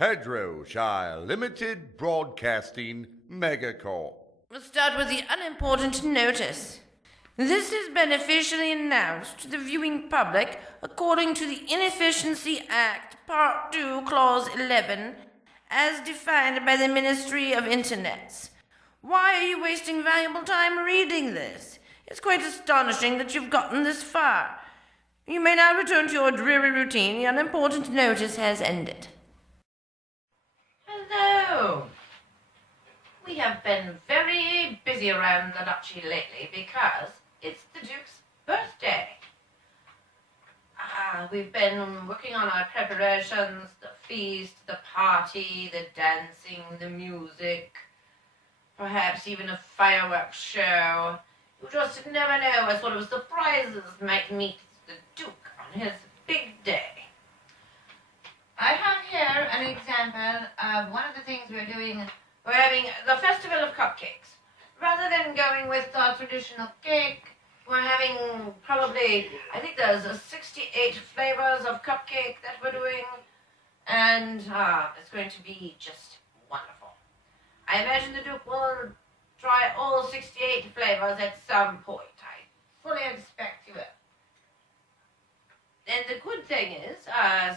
Hedgerowshire Limited Broadcasting Megacorp. We'll start with the unimportant notice. This is been officially announced to the viewing public according to the Inefficiency Act, Part 2, Clause 11, as defined by the Ministry of Internets. Why are you wasting valuable time reading this? It's quite astonishing that you've gotten this far. You may now return to your dreary routine. The unimportant notice has ended. Hello. We have been very busy around the Duchy lately because it's the Duke's birthday. We've been working on our preparations, the feast, the party, the dancing, the music, perhaps even a fireworks show. You just never know what sort of surprises might meet the Duke on his big day. I have here an example of one of the things we're doing. We're having the Festival of Cupcakes. Rather than going with the traditional cake, we're having probably, I think there's 68 flavors of cupcake that we're doing, and it's going to be just wonderful. I imagine the Duke will try all 68 flavors at some point. I fully expect he will. And the good thing is,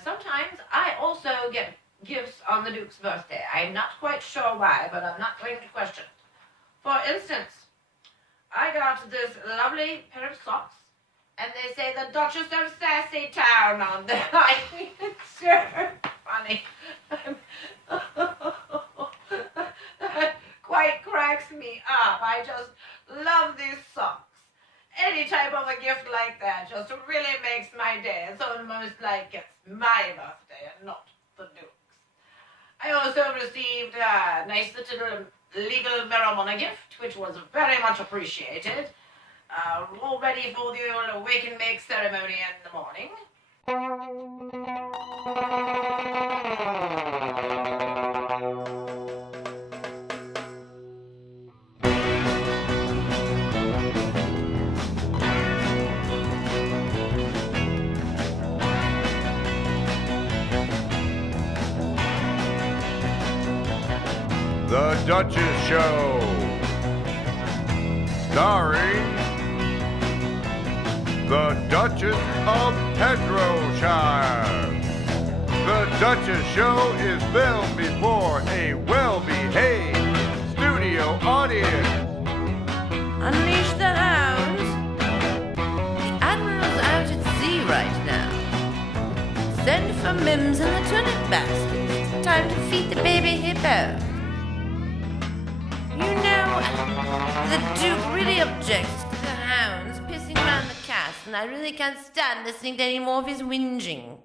sometimes I also get gifts on the Duke's birthday. I'm not quite sure why, but I'm not going to question it. For instance, I got this lovely pair of socks, and they say the Duchess of Sassy Town on them. I mean, it's so funny. That quite cracks me up. I just love these socks. Any type of a gift like that just really makes my day. It's almost like it's my birthday and not the Duke's. I also received a nice little legal marijuana gift, which was very much appreciated. All ready for the old wake and bake ceremony in the morning. The Duchess Show, starring the Duchess of Hedgerowshire. The Duchess Show is filmed before a well-behaved studio audience. Unleash the hounds. The Admiral's out at sea right now. Send for Mims and the turnip basket. It's time to feed the baby hippo. You know, the Duke really objects to the hounds pissing around the cast, and I really can't stand listening to any more of his whinging.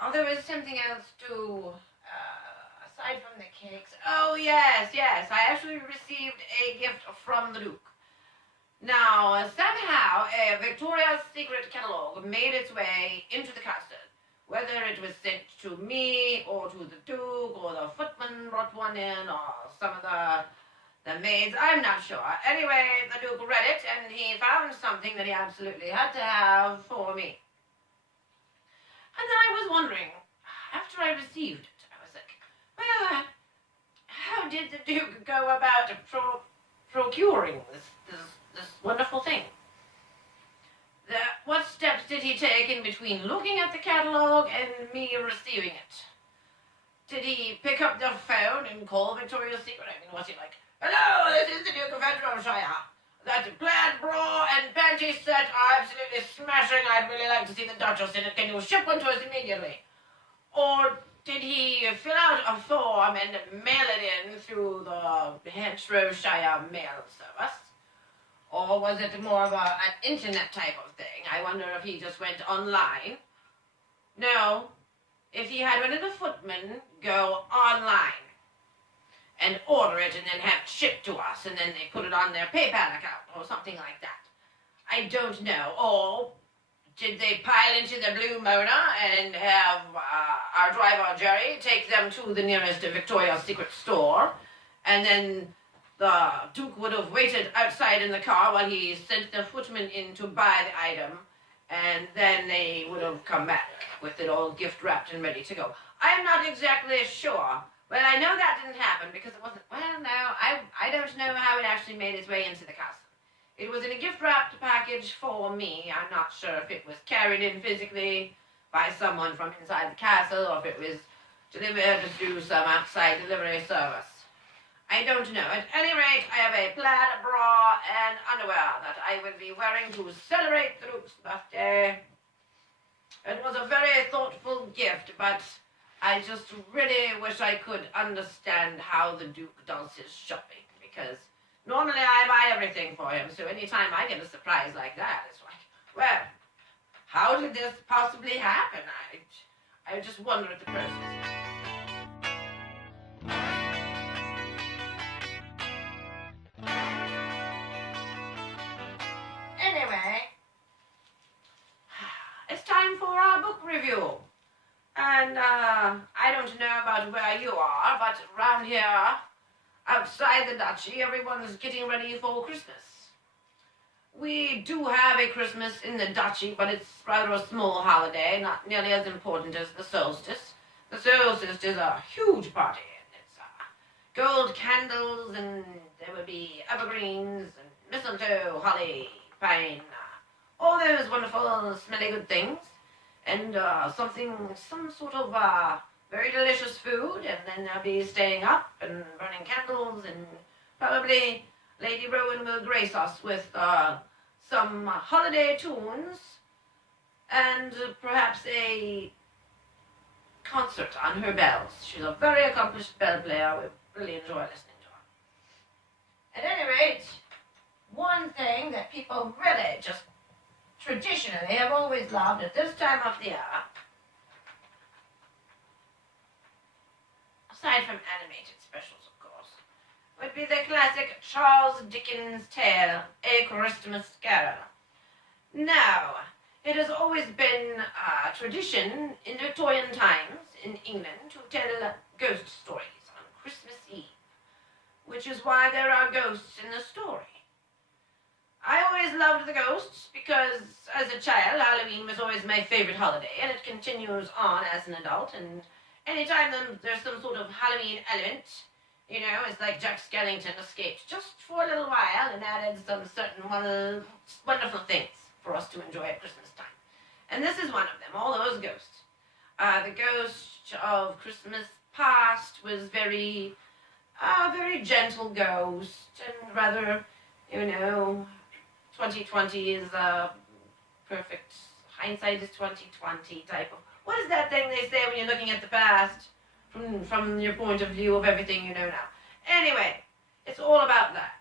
Oh, there was something else too, aside from the cakes. Oh, yes. I actually received a gift from the Duke. Now, somehow, a Victoria's Secret catalogue made its way into the castle. Whether it was sent to me, or to the Duke, or the footman brought one in, or some of the maids, I'm not sure. Anyway, the Duke read it, and he found something that he absolutely had to have for me. And then I was wondering, after I received it, I was like, well, how did the Duke go about procuring this wonderful thing? What steps did he take in between looking at the catalog and me receiving it? Did he pick up the phone and call Victoria's Secret? I mean, was he like, hello, this is the Duke of Hedgerowshire. That plaid bra and panty set are absolutely smashing. I'd really like to see the Duchess in it. Can you ship one to us immediately? Or did he fill out a form and mail it in through the Hedgerowshire mail service? Or was it more of an internet type of thing? I wonder if he just went online. No. If he had one of the footmen go online and order it and then have it shipped to us, and then they put it on their PayPal account or something like that. I don't know. Or did they pile into the Blue Mona and have our driver Jerry take them to the nearest Victoria's Secret store, and then the Duke would have waited outside in the car while he sent the footman in to buy the item, and then they would have come back with it all gift wrapped and ready to go. I'm not exactly sure. Well, I know that didn't happen because it wasn't, well, no, I don't know how it actually made its way into the castle. It was in a gift-wrapped package for me. I'm not sure if it was carried in physically by someone from inside the castle or if it was delivered through some outside delivery service. I don't know. At any rate, I have a plaid bra and underwear that I will be wearing to celebrate the Duke's birthday. It was a very thoughtful gift, but I just really wish I could understand how the Duke does his shopping, because normally I buy everything for him, so anytime I get a surprise like that, it's like, well, how did this possibly happen? I just wonder at the process. Anyway, it's time for our book review. And I don't know about where you are, but around here, outside the duchy, everyone's getting ready for Christmas. We do have a Christmas in the duchy, but it's rather a small holiday, not nearly as important as the solstice. The solstice is a huge party, and it's gold candles, and there will be evergreens, and mistletoe, holly, pine, all those wonderful, smelly good things. And some sort of very delicious food, and then I'll be staying up and burning candles, and probably Lady Rowan will grace us with some holiday tunes, and perhaps a concert on her bells. She's a very accomplished bell player. We really enjoy listening to her. At any rate, one thing that people really just traditionally have always loved at this time of the year, aside from animated specials, of course, would be the classic Charles Dickens tale, A Christmas Carol. Now, it has always been a tradition in Victorian times in England to tell ghost stories on Christmas Eve, which is why there are ghosts in the story. I always loved the ghosts because, as a child, Halloween was always my favorite holiday, and it continues on as an adult, and anytime there's some sort of Halloween element, you know, it's like Jack Skellington escaped just for a little while and added some certain wonderful things for us to enjoy at Christmas time. And this is one of them, all those ghosts. The ghost of Christmas past was very gentle ghost, and rather, you know, 2020 is perfect. Hindsight is 2020 type of. What is that thing they say when you're looking at the past from your point of view of everything you know now? Anyway, it's all about that.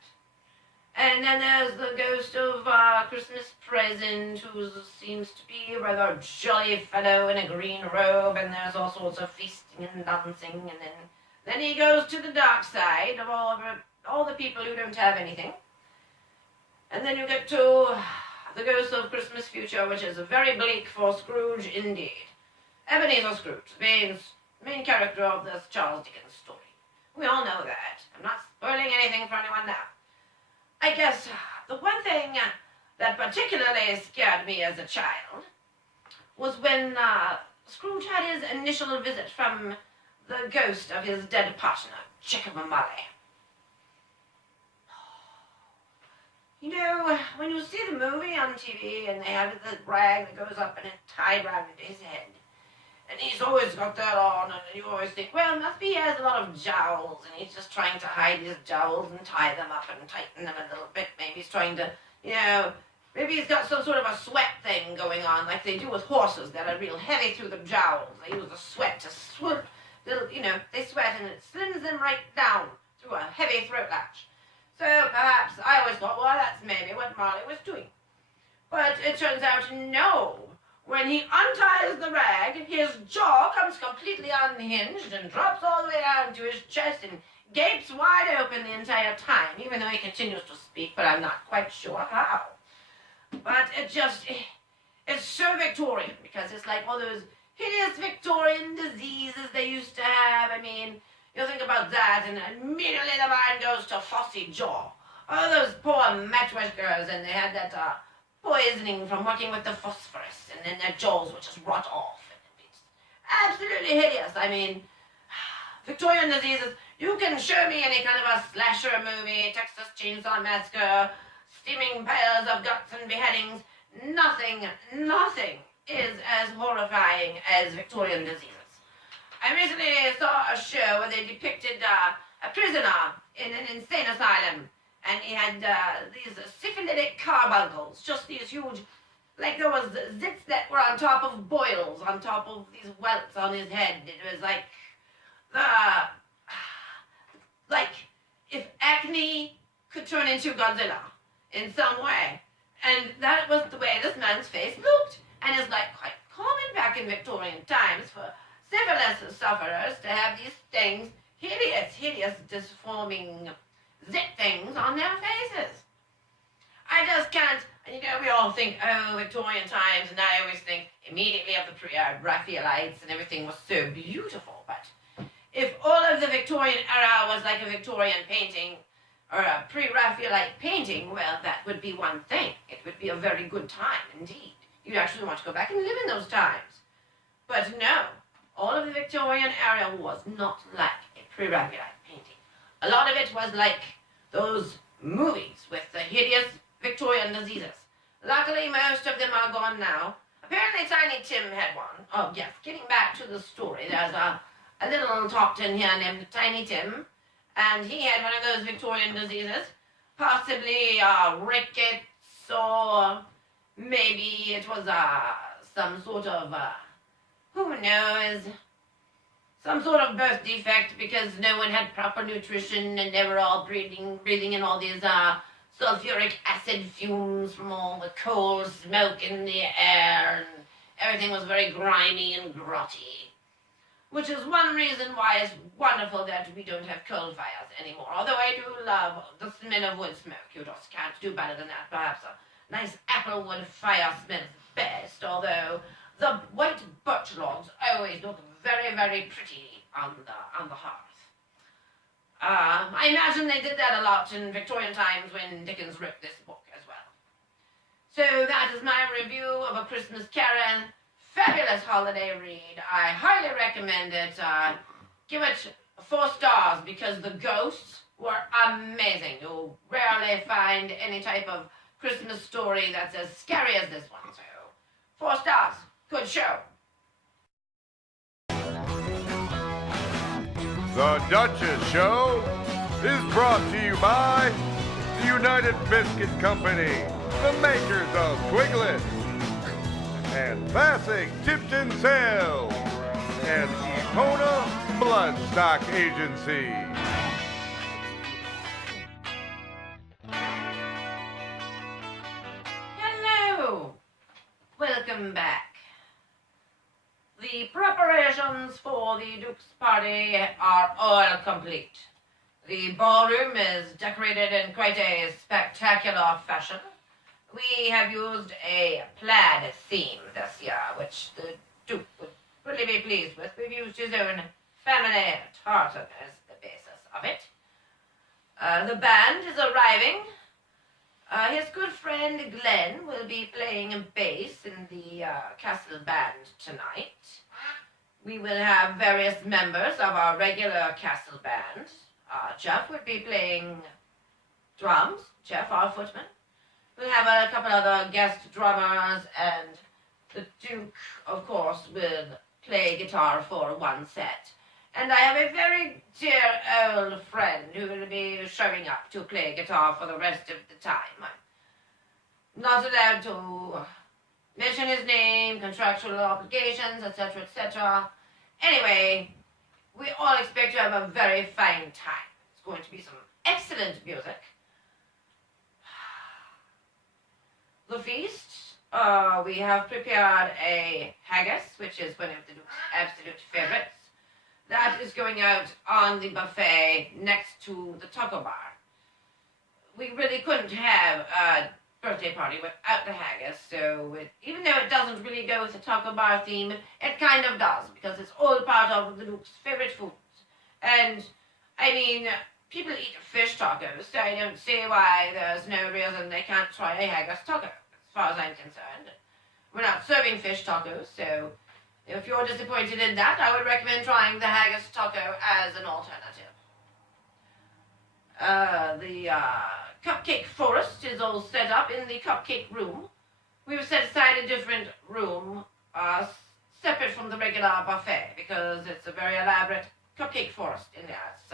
And then there's the ghost of Christmas Present, who seems to be a rather jolly fellow in a green robe, and there's all sorts of feasting and dancing, and then he goes to the dark side of all the people who don't have anything. And then you get to the ghost of Christmas Future, which is very bleak for Scrooge indeed. Ebenezer Scrooge, the main character of this Charles Dickens story. We all know that. I'm not spoiling anything for anyone now. I guess the one thing that particularly scared me as a child was when Scrooge had his initial visit from the ghost of his dead partner, Jacob Marley. You know, when you see the movie on TV and they have the rag that goes up and it's tied around his head, and he's always got that on, and you always think, well, must be he has a lot of jowls, and he's just trying to hide his jowls and tie them up and tighten them a little bit. Maybe he's trying to, you know, maybe he's got some sort of a sweat thing going on, like they do with horses that are real heavy through the jowls. They use the sweat to swoop, you know, they sweat and it slims them right down through a heavy throat latch. So perhaps I always thought, well, that's maybe what Marley was doing. But it turns out, no. When he unties the rag, his jaw comes completely unhinged and drops all the way down to his chest and gapes wide open the entire time, even though he continues to speak, but I'm not quite sure how. But it's so Victorian, because it's like all those hideous Victorian diseases they used to have. I mean, You think about that, and immediately the mind goes to Fossy Jaw. Oh, those poor matchworkers, and they had that poisoning from working with the phosphorus, and then their jaws would just rot off. And it's absolutely hideous. I mean, Victorian diseases, you can show me any kind of a slasher movie, Texas Chainsaw Massacre, steaming piles of guts and beheadings. Nothing is as horrifying as Victorian diseases. I recently saw a show where they depicted a prisoner in an insane asylum, and he had these syphilitic carbuncles, just these huge, like there was zits that were on top of boils, on top of these welts on his head. It was like if acne could turn into Godzilla in some way. And that was the way this man's face looked. And it's like quite common back in Victorian times for syphilis sufferers to have these things, hideous, disforming zit things on their faces. I just can't, we all think, oh, Victorian times, and I always think immediately of the pre-Raphaelites and everything was so beautiful. But if all of the Victorian era was like a Victorian painting, or a pre-Raphaelite painting, well, that would be one thing. It would be a very good time indeed. You'd actually want to go back and live in those times. But no, all of the Victorian era was not like a pre-Raphaelite painting. A lot of it was like those movies with the hideous Victorian diseases. Luckily, most of them are gone now. Apparently, Tiny Tim had one. Oh, yes, getting back to the story, there's a little Topton here named Tiny Tim, and he had one of those Victorian diseases, possibly rickets, or maybe it was some sort of, who knows, some sort of birth defect because no one had proper nutrition and they were all breathing in all these sulfuric acid fumes from all the coal smoke in the air, and everything was very grimy and grotty. Which is one reason why it's wonderful that we don't have coal fires anymore. Although I do love the smell of wood smoke. You just can't do better than that. Perhaps a nice applewood fire smells best, although the white birch logs always look very, very pretty on the hearth. I imagine they did that a lot in Victorian times when Dickens wrote this book as well. So that is my review of A Christmas Carol. Fabulous holiday read. I highly recommend it. Give it 4 stars because the ghosts were amazing. You'll rarely find any type of Christmas story that's as scary as this one. So, 4 stars. Good show. The Duchess Show is brought to you by the United Biscuit Company, the makers of Twiglet, and Classic Tipton Sales, and Epona Bloodstock Agency. Hello! Welcome back. The preparations for the Duke's party are all complete. The ballroom is decorated in quite a spectacular fashion. We have used a plaid theme this year, which the Duke would really be pleased with. We've used his own family tartan as the basis of it. The band is arriving. His good friend Glen will be playing bass in the castle band tonight. We will have various members of our regular castle band. Jeff will be playing drums. Jeff, our footman. We'll have a couple other guest drummers, and the Duke, of course, will play guitar for one set. And I have a very dear old friend who will be showing up to play guitar for the rest of the time. I'm not allowed to mention his name, contractual obligations, etc., etc. Anyway, we all expect to have a very fine time. It's going to be some excellent music. The feast, we have prepared a haggis, which is one of the Duke's absolute favorites. That is going out on the buffet next to the taco bar. We really couldn't have a birthday party without the haggis, so even though it doesn't really go with the taco bar theme, it kind of does, because it's all part of the Duke's favorite foods. And, I mean, people eat fish tacos, so I don't see why there's no reason they can't try a haggis taco, as far as I'm concerned. We're not serving fish tacos, so if you're disappointed in that, I would recommend trying the haggis taco as an alternative. The cupcake forest is all set up in the cupcake room. We've set aside a different room, separate from the regular buffet, because it's a very elaborate cupcake forest in there. It's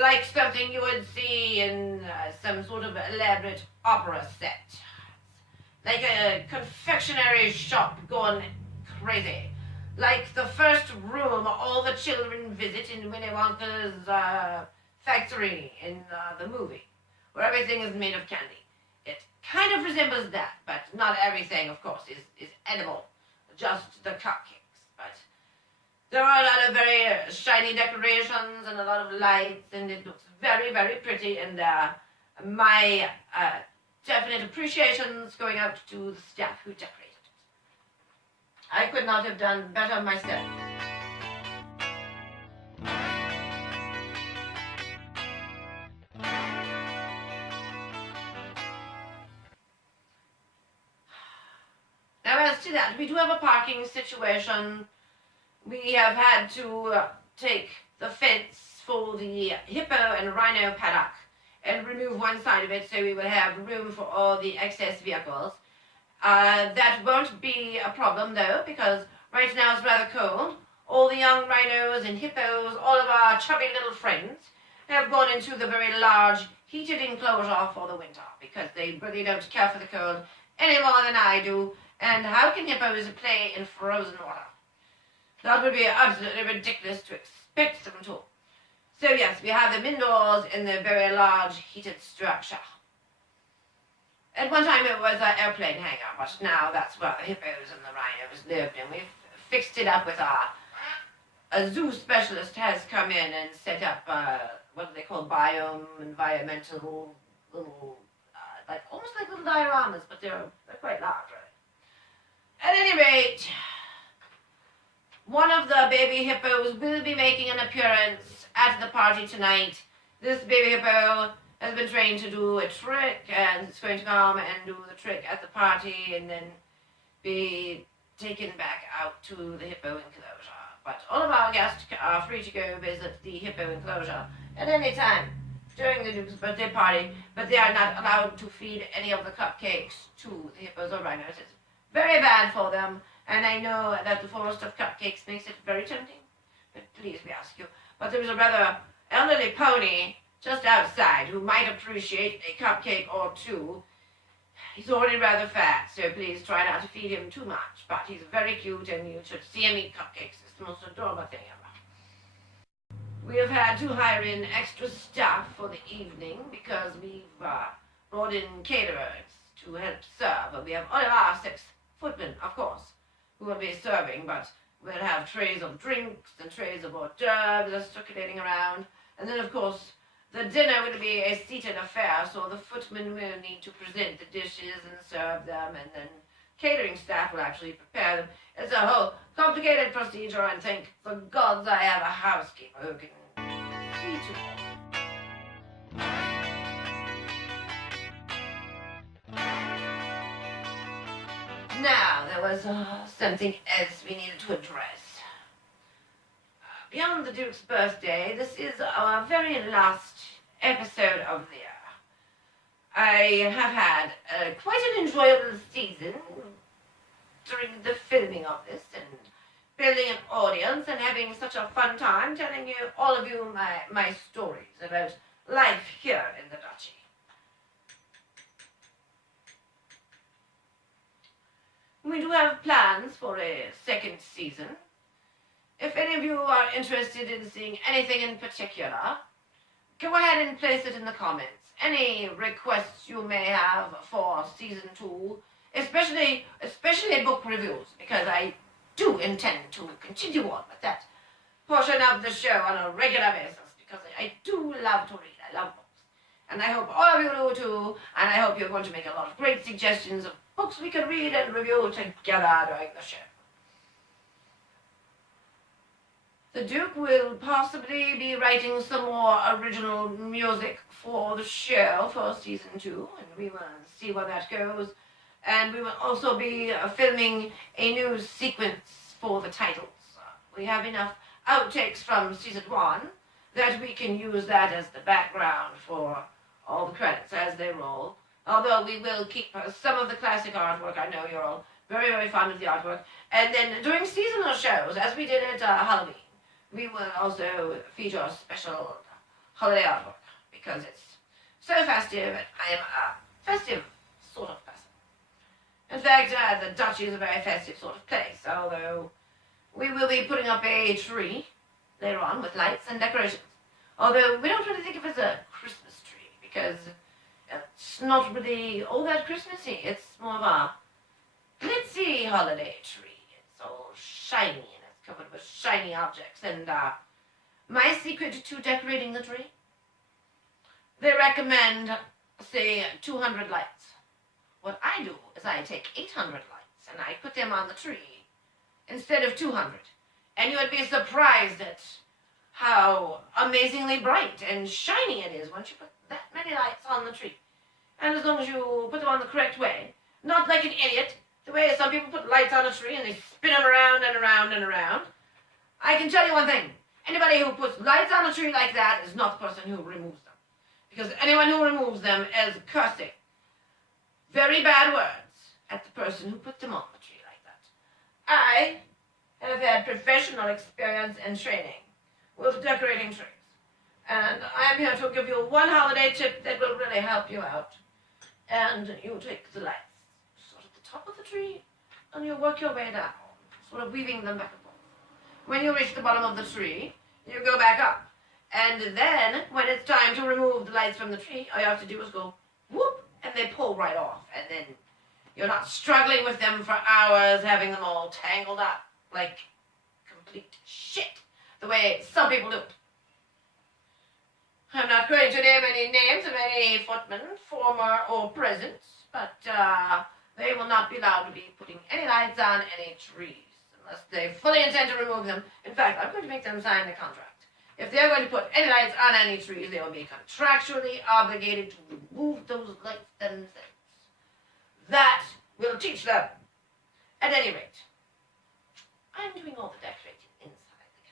like something you would see in some sort of elaborate opera set. Like a confectionery shop gone crazy. Like the first room all the children visit in Willy Wonka's factory in the movie, where everything is made of candy. It kind of resembles that, but not everything, of course, is edible. Just the cupcakes. But there are a lot of very shiny decorations and a lot of lights, and it looks very, very pretty, and my definite appreciations going out to the staff who decorated it. I could not have done better myself. Now, as to that, we do have a parking situation. We have had to take the fence for the hippo and rhino paddock and remove one side of it so we will have room for all the excess vehicles. That won't be a problem, though, because right now it's rather cold. All the young rhinos and hippos, all of our chubby little friends, have gone into the very large heated enclosure for the winter because they really don't care for the cold any more than I do. And how can hippos play in frozen water? That would be absolutely ridiculous to expect them to. So yes, we have them indoors in the very large heated structure. At one time it was an airplane hangar, but now that's where the hippos and the rhinos lived, and we've fixed it up with a zoo specialist has come in and set up what do they call environmental little, like almost like little dioramas, but they're quite large, right? At any rate, one of the baby hippos will be making an appearance at the party tonight. This baby hippo has been trained to do a trick, and it's going to come and do the trick at the party and then be taken back out to the hippo enclosure. But all of our guests are free to go visit the hippo enclosure at any time during the Duke's birthday party, but they are not allowed to feed any of the cupcakes to the hippos or rhinos. It's very bad for them, and I know that the forest of cupcakes makes it very tempting. But please, we ask you. But there is a rather elderly pony just outside who might appreciate a cupcake or two. He's already rather fat, so please try not to feed him too much. But he's very cute, and you should see him eat cupcakes. It's the most adorable thing ever. We have had to hire in extra staff for the evening because we've brought in caterers to help serve. We have all of our 6 footmen, of course, who will be serving, but we'll have trays of drinks and trays of hors d'oeuvres circulating around. And then, of course, the dinner will be a seated affair, so the footmen will need to present the dishes and serve them, and then catering staff will actually prepare them. It's a whole complicated procedure, and thank the gods I have a housekeeper who can see to it. Now, there was something else we needed to address. Beyond the Duke's birthday, this is our very last episode of the year. I have had quite an enjoyable season during the filming of this and building an audience and having such a fun time telling you, all of you, my stories about life here in the Duchy. We do have plans for a second season. If any of you are interested in seeing anything in particular, go ahead and place it in the comments. Any requests you may have for season 2, especially book reviews, because I do intend to continue on with that portion of the show on a regular basis, because I do love to read. I love books. And I hope all of you do too, and I hope you're going to make a lot of great suggestions of books we can read and review together during the show. The Duke will possibly be writing some more original music for the show for season 2, and we will see where that goes. And we will also be filming a new sequence for the titles. We have enough outtakes from season 1 that we can use that as the background for all the credits as they roll. Although we will keep some of the classic artwork. I know you're all very, very fond of the artwork. And then during seasonal shows, as we did at Halloween, we will also feature special holiday artwork because it's so festive and I am a festive sort of person. In fact, the Duchy is a very festive sort of place, although we will be putting up a tree later on with lights and decorations. Although we don't really think of it as a Christmas tree because it's not really all that Christmassy. It's more of a glitzy holiday tree. It's all shiny and it's covered with shiny objects. And my secret to decorating the tree? They recommend, say, 200 lights. What I do is I take 800 lights and I put them on the tree instead of 200. And you would be surprised at how amazingly bright and shiny it is once you put that many lights on the tree. And as long as you put them on the correct way, not like an idiot, the way some people put lights on a tree and they spin them around and around and around. I can tell you one thing. Anybody who puts lights on a tree like that is not the person who removes them. Because anyone who removes them is cursing very bad words at the person who put them on the tree like that. I have had professional experience and training with decorating trees. And I'm here to give you one holiday tip that will really help you out. And you take the lights sort of at the top of the tree and you work your way down, sort of weaving them back and forth. When you reach the bottom of the tree, you go back up. And then, when it's time to remove the lights from the tree, all you have to do is go whoop, and they pull right off. And then you're not struggling with them for hours, having them all tangled up like complete shit, the way some people do. I'm not going to name any names of any footmen, former or present, but they will not be allowed to be putting any lights on any trees unless they fully intend to remove them. In fact, I'm going to make them sign the contract. If they're going to put any lights on any trees, they will be contractually obligated to remove those lights themselves. That will teach them. At any rate, I'm doing all the decorating inside the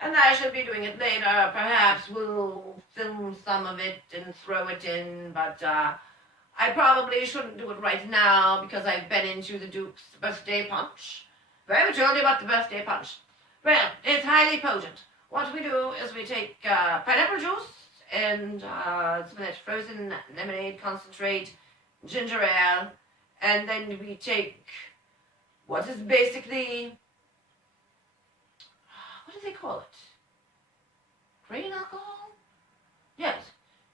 castle. And I shall be doing it later. Perhaps we'll film some of it and throw it in, but I probably shouldn't do it right now because I've been into the Duke's birthday punch. Have I ever told you about the birthday punch? Well, it's highly potent. What we do is we take pineapple juice and some of that frozen lemonade concentrate, ginger ale, and then we take what is basically, what do they call it? Grain alcohol? Yes,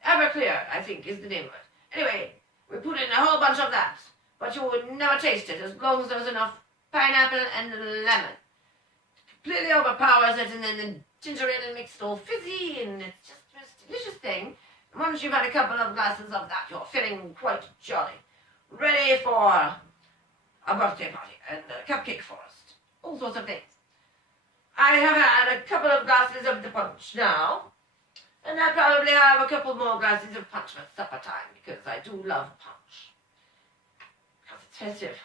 Everclear, I think, is the name of it. Anyway, we put in a whole bunch of that, but you would never taste it as long as there's enough pineapple and lemon. Completely overpowers it, and then the ginger ale makes it all fizzy, and it's just the most delicious thing. And once you've had a couple of glasses of that, you're feeling quite jolly. Ready for a birthday party and a cupcake forest. All sorts of things. I have had a couple of glasses of the punch now, and I probably have a couple more glasses of punch at supper time, because I do love punch. Because it's festive.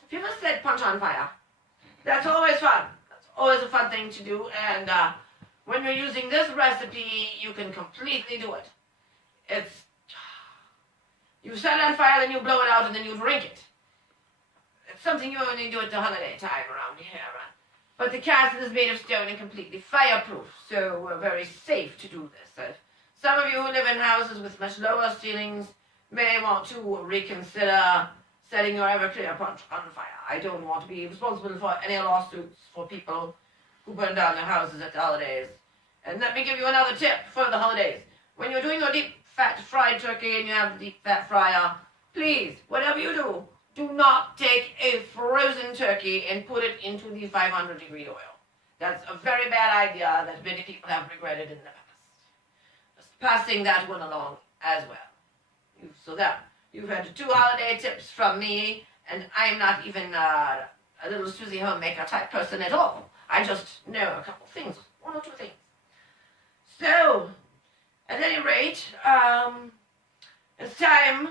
Have you ever said punch on fire? That's always fun. That's always a fun thing to do, and when you're using this recipe, you can completely do it. It's, you set it on fire, then you blow it out, and then you drink it. It's something you only do at the holiday time around here. But the castle is made of stone and completely fireproof, so we're very safe to do this. Some of you who live in houses with much lower ceilings may want to reconsider setting your Everclear punch on fire. I don't want to be responsible for any lawsuits for people who burn down their houses at the holidays. And let me give you another tip for the holidays. When you're doing your deep fat fried turkey and you have the deep fat fryer, please, whatever you do, do not take a frozen turkey and put it into the 500-degree oil. That's a very bad idea that many people have regretted in the past. Just passing that one along as well. So that, you've had 2 holiday tips from me, and I'm not even a little Susie homemaker type person at all. I just know a couple things, one or two things. So, at any rate, it's time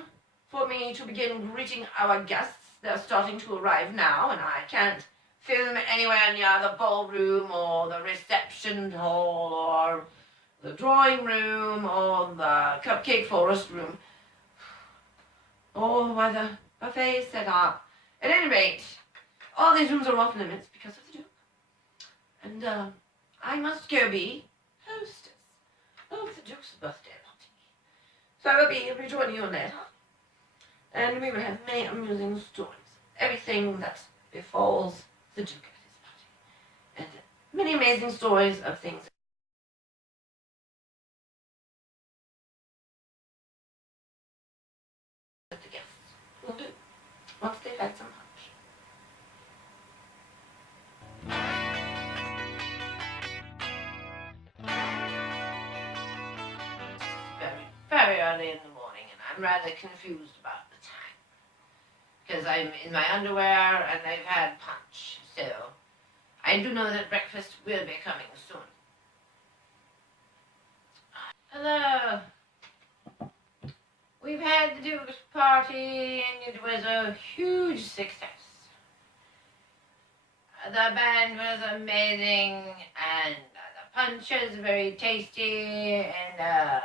for me to begin greeting our guests. They're starting to arrive now, and I can't film anywhere near the ballroom or the reception hall or the drawing room or the Cupcake forest room or where the buffet is set up. At any rate, all these rooms are off limits because of the Duke. And I must go be hostess of the Duke's birthday party. So I will be rejoining you later. And we will have many amusing stories. Everything that befalls the Duke at his party. And many amazing stories of things that the guests will do once they've had some lunch. Very, very early in the morning, and I'm rather confused about the time. Because I'm in my underwear and I've had punch, so I do know that breakfast will be coming soon. Hello. We've had the Duke's party and it was a huge success. The band was amazing and the punch was very tasty and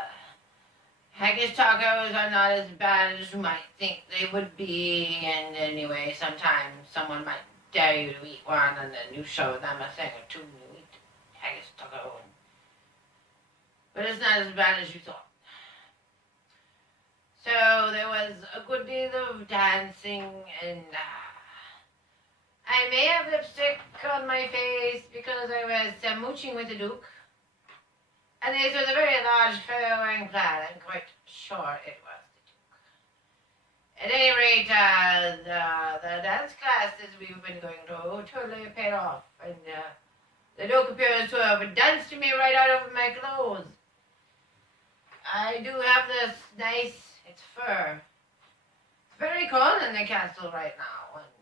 Haggis tacos are not as bad as you might think they would be, and anyway, sometimes someone might dare you to eat one and then you show them a thing or two and you eat Haggis taco. But it's not as bad as you thought. So there was a good deal of dancing and I may have lipstick on my face because I was mooching with the Duke. And this was a very large flowing plan. I'm quite sure it was the Duke. At any rate, the dance classes we've been going to totally paid off. And the Duke appears to have danced me right out of my clothes. I do have this nice, it's fur. It's very cold in the castle right now. And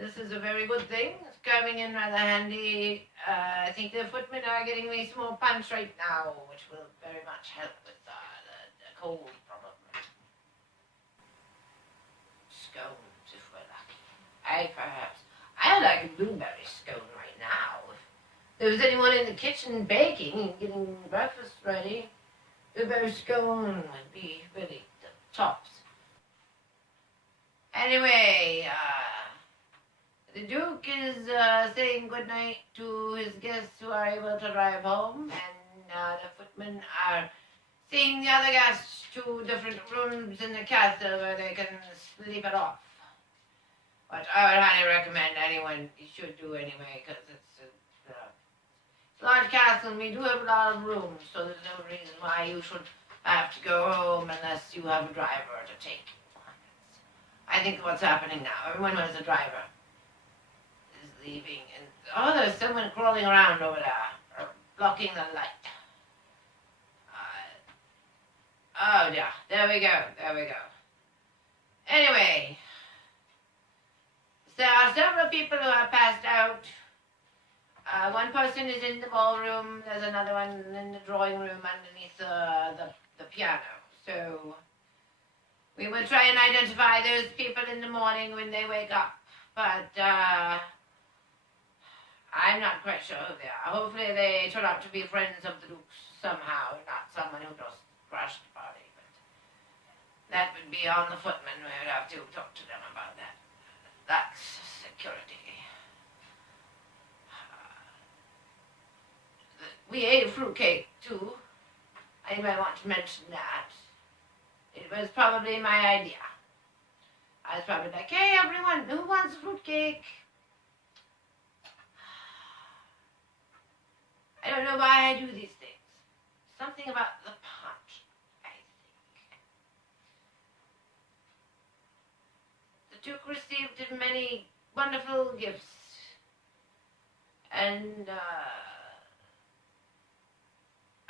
this is a very good thing. It's coming in rather handy. I think the footmen are getting me some more punch right now, which will very much help with the cold problem. Scones, if we're lucky. I like a blueberry scone right now. If there was anyone in the kitchen baking and getting breakfast ready, blueberry scone would be really the tops. Anyway, the Duke is saying goodnight to his guests who are able to drive home, and the footmen are seeing the other guests to different rooms in the castle where they can sleep it off. But I would highly recommend anyone should do anyway, because it's a large castle and we do have a lot of rooms, so there's no reason why you should have to go home unless you have a driver to take you. I think what's happening now, everyone who has a driver leaving, and oh, there's someone crawling around over there, blocking the light. Oh yeah, there we go. Anyway, there are several people who are passed out. One person is in the ballroom, there's another one in the drawing room underneath the piano. So we will try and identify those people in the morning when they wake up. But I'm not quite sure who they are. Hopefully they turn out to be friends of the Duke's somehow, not someone who just crashed the party. But that would be on the footmen. We would have to talk to them about that. That's security. We ate a fruitcake too. I might want to mention that. It was probably my idea. I was probably like, hey everyone, who wants fruitcake? I don't know why I do these things. Something about the punch, I think. The Duke received many wonderful gifts. And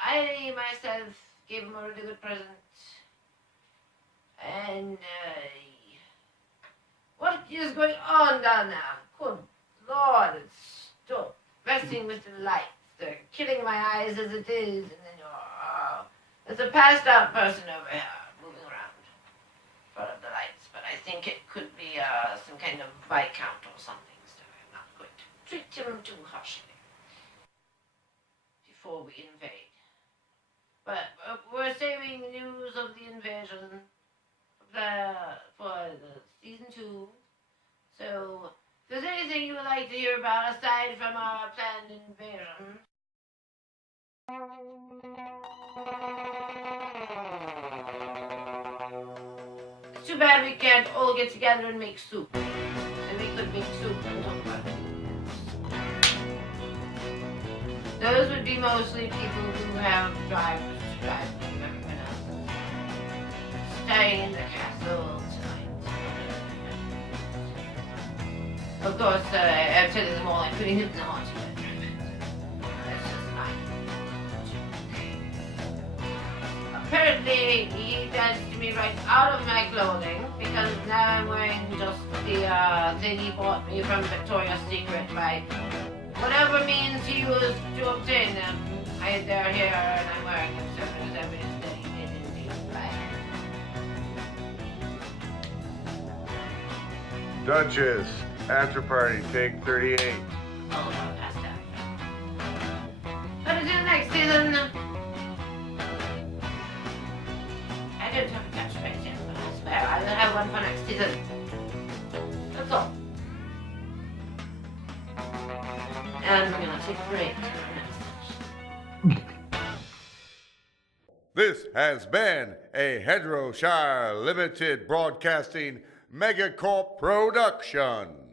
I myself gave him a really good present. And What is going on down there? Good Lord, it's still messing with the lights. They're killing my eyes as it is, and then there's a passed out person over here moving around in front of the lights, but I think it could be some kind of viscount or something, so I'm not going to treat him too harshly before we invade. But we're saving news of the invasion for the season 2. So if there's anything you would like to hear about aside from our planned invasion, it's too bad we can't all get together and make soup. And we could make soup and talk about it. Those would be mostly people who have drivers to drive them. Everyone else is staying in the castle tonight. Of course, I'm telling them all I'm putting him in the haunted bedroom. That's just fine. Apparently, he danced to me right out of my clothing because now I'm wearing just the thing he bought me from Victoria's Secret by whatever means he used to obtain them. They're here and I'm wearing them, so there's evidence that he did indeed buy them. Duchess, after party, take 38. Oh, well, that's that. But until next season, I don't have a catchphrase yet, but I swear I will have one for next season. That's all. And we're gonna take a break. This has been a Hedgerowshire Limited Broadcasting Mega Corp production.